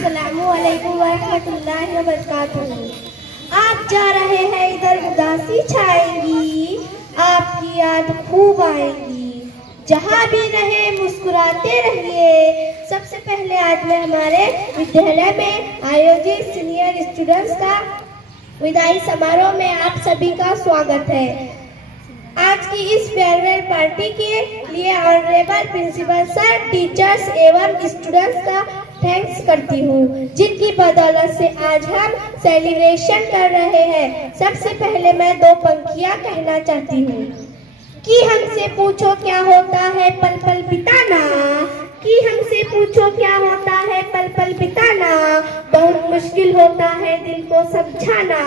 अस्सलामुअलैकुम वरहमतुल्लाहि वबरकातुहू। आप जा रहे हैं इधर उदासी छाएगी, आपकी याद खूब आएगी। जहाँ भी रहे मुस्कुराते रहिए। सबसे पहले आज मैं हमारे विद्यालय में आयोजित सीनियर स्टूडेंट्स का विदाई समारोह में आप सभी का स्वागत है। आज की इस फेयरवेल पार्टी के लिए ऑनरेबल प्रिंसिपल सर, टीचर्स एवं स्टूडेंट्स का थैंक्स करती हूँ, जिनकी बदौलत से आज हम सेलिब्रेशन कर रहे हैं। सबसे पहले मैं दो पंक्तियाँ कहना चाहती हूँ कि हमसे पूछो क्या होता है पल पल बिताना, कि हमसे पूछो क्या होता है पल पल बिताना, बहुत मुश्किल होता है दिल को समझाना।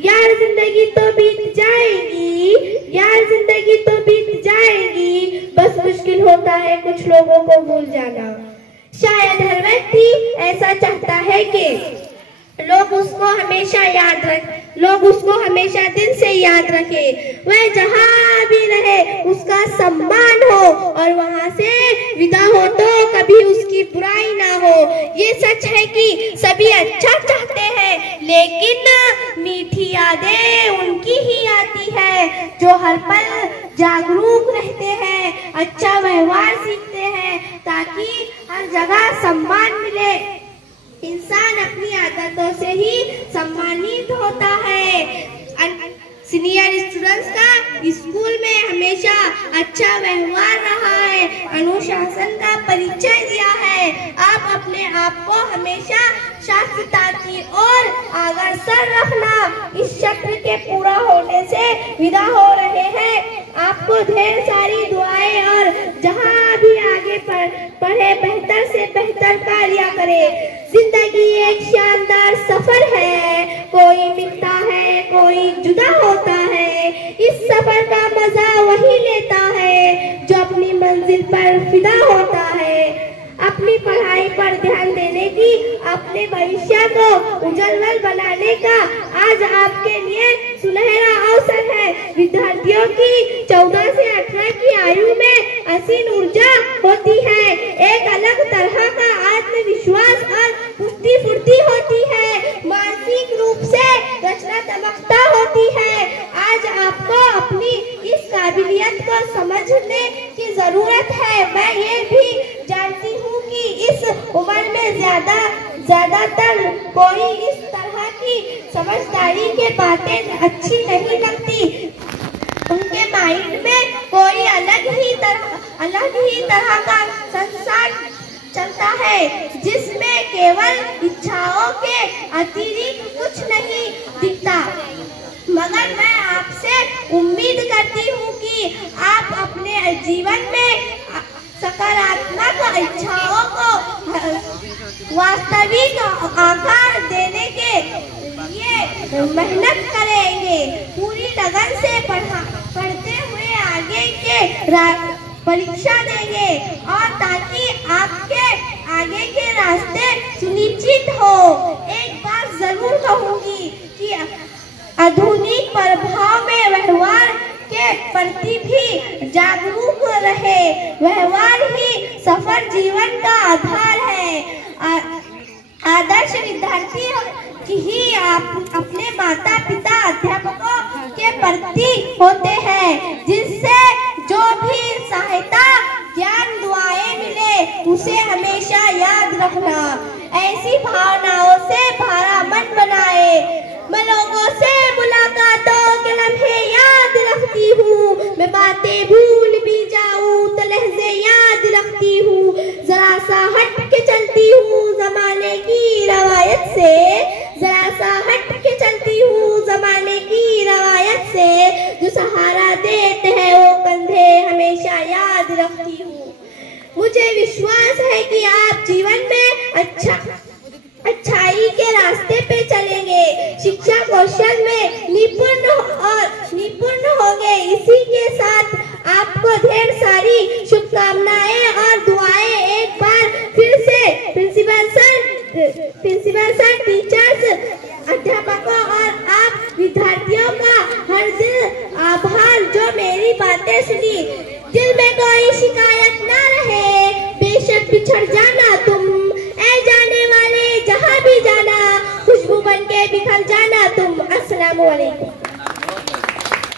यार जिंदगी तो बीत जाएगी, यार जिंदगी तो बीत जाएगी, बस मुश्किल होता है कुछ लोगों को भूल जाना। शायद हर व्यक्ति ऐसा चाहता है कि लोग उसको हमेशा दिल से याद रखे, वह जहाँ भी रहे उसका सम्मान हो और वहाँ से विदा हो तो कभी उसकी बुराई ना हो। ये सच है कि सभी अच्छा चाहते हैं, लेकिन मीठी यादें उनकी ही आती है जो हर पल जागरूक रहते हैं, अच्छा व्यवहार सीखते हैं ताकि हर जगह सम्मान मिले। इंसान अपनी आदतों से ही सम्मानित होता है। सीनियर स्टूडेंट्स का स्कूल में हमेशा अच्छा व्यवहार रहा है, अनुशासन का परिचय दिया है। आप अपने आप को हमेशा शास्त्रता की ओर अग्रसर रखना। इस चक्र के पूरा होने से विदा हो रहे हैं। आपको ढेर सारी दुआएं और जहां भी आगे पढ़े बेहतर से बेहतर कार्य करें। जिंदगी एक शानदार सफर है, कोई मिलता है कोई जुदा होता है। इस सफर का मजा वही लेता है जो अपनी मंजिल पर फिदा होता है। अपनी पढ़ाई पर ध्यान देने की, अपने भविष्य को उज्जवल बनाने का आज आपके लिए सुनहरा अवसर है। विद्यार्थियों की 14 से 18 की आयु में असीम ऊर्जा होती है, एक अलग तरह का आत्मविश्वास और फुर्ती होती है, मानसिक रूप से रचनात्मकता होती है। आज आपको अपनी इस काबिलियत को समझने की जरूरत है। मैं ये भी जानती हूँ कि इस उम्र में ज्यादातर कोई इस तरह की समझदारी के बातें अच्छी नहीं लगती। उनके माइंड में कोई अलग ही तरह का संसार चलता है, जिसमें केवल इच्छाओं के अतिरिक्त कुछ नहीं दिखता। मगर मैं आपसे उम्मीद करती हूँ कि आप अपने जीवन में सकारात्मक इच्छाओं को वास्तविक आकार देने के लिए मेहनत करेंगे। पूरी लगन से पढ़ते हुए आगे के परीक्षा देंगे और ताकि आपके आगे के रास्ते सुनिश्चित हो। एक बात जरूर कहूँगी कि आधुनिक प्रभाव में व्यवहार के प्रति भी जागरूक रहे। व्यवहार ही सफल जीवन का आधार है। आदर्श विद्यार्थी ही अपने माता पिता अध्यापकों के प्रति होते हैं, जिससे जो भी सहायता ज्ञान दुआएं मिले उसे हमेशा याद रखना। ऐसी भावनाओं से भरा मन बनाए। मैं लोगों से मुलाकातों के लम्हे याद रखती हूँ, मैं बातें भूल भी जाऊँ तो लहजे याद रखती हूँ। जरा सा हट के चलती हूँ जमाने की रवायत से, जरा सा हट के चलती हूँ जमाने की रवायत से। जो सहारा देते हैं वो कंधे हमेशा याद रखती हूँ। मुझे विश्वास है कि आप जीवन में अच्छाई के रास्ते पे चलेंगे, शिक्षा कौशल में निपुण होंगे। इसी के साथ आपको ढेर सारी शुभकामनाएं और दुआएं। एक बार फिर से प्रिंसिपल सर, टीचर्स, अध्यापकों और आप विद्यार्थियों का हर दिल आभार जो मेरी बातें सुनी। दिल में कोई शिकायत ना रहे, बेशक बिछड़ जाना तुम, ऐ जाने वाले बिखर जाना तुम। अस्सलाम वालेकुम।